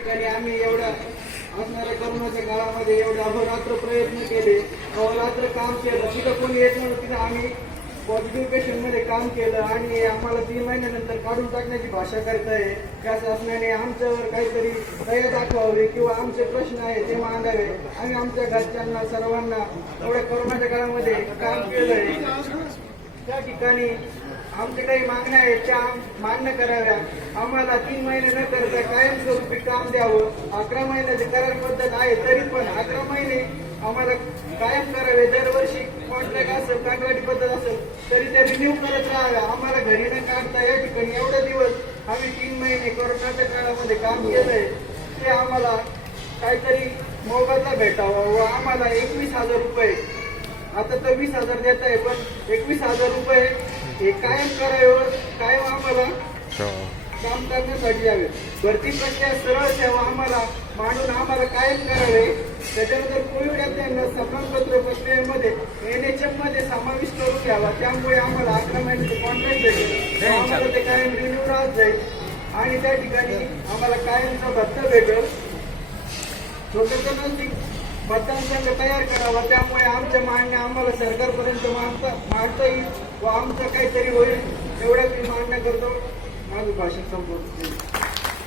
ठिकाणी आम्ही एवढ्या असणाऱ्या कोरोनाच्या काळामध्ये एवढे अहोरात्र प्रयत्न केले, अहोरात्र काम केलं. तिथं कोणी येत नव्हतं, तिथं आम्ही पॉझिटिव्ह पेशंटमध्ये काम केलं आणि आम्हाला 3 महिन्यानंतर काढून टाकण्याची भाषा करताय. त्या शासनाने आमच्यावर काहीतरी दया दाखवावी किंवा आमचे प्रश्न आहेत ते मांडावे. आम्ही आमच्या घरच्यांना सर्वांना एवढ्या कोरोनाच्या काळामध्ये काम केलंय. त्या ठिकाणी आमच्या काही मागण्या आहेत त्या मान्य कराव्या. आम्हाला 3 महिने न करता कायमस्वरूपी काम द्यावं. 11 महिन्याचे करार पद्धत आहे, तरी पण 11 महिने आम्हाला कायम करावे. दरवर्षी कॉन्ट्रॅक्ट असेल, कंत्राटी पद्धत असेल तरी ते रिन्यू करत राहाव्या. आम्हाला घरी न काढता या ठिकाणी एवढे दिवस आम्ही 3 महिने कोरोनाच्या काळामध्ये काम केलंय, ते आम्हाला काहीतरी मोबदला भेटावा व आम्हाला 21,000 रुपये, आता तर 20,000 देत आहे, पण 21,000 रुपये हे कायम करावं. कायम आम्हाला काम करण्यासाठी यावे. भरती प्रक्रिया सरळ सेवा आम्हाला मांडून आम्हाला कायम करावे. त्याच्यानंतर कोविड यांना प्रमाणपत्र प्रक्रियेमध्ये NHM मध्ये समाविष्ट करून घ्यावा. त्यामुळे आम्हाला 11 महिन्याचे कॉन्ट्रॅक्ट भेटेल, आम्हाला ते कायम रिन्यू राहत जाईल आणि त्या ठिकाणी आम्हाला कायमचा भत्ता भेटेल. छोटं मतदानसंघ तयार करावा. त्यामुळे आमच्या मागण्या आम्हाला सरकारपर्यंत मांडता येईल व आमचं काहीतरी होईल एवढंच मी मागण्या करतो. माझं भाषण संपवतो.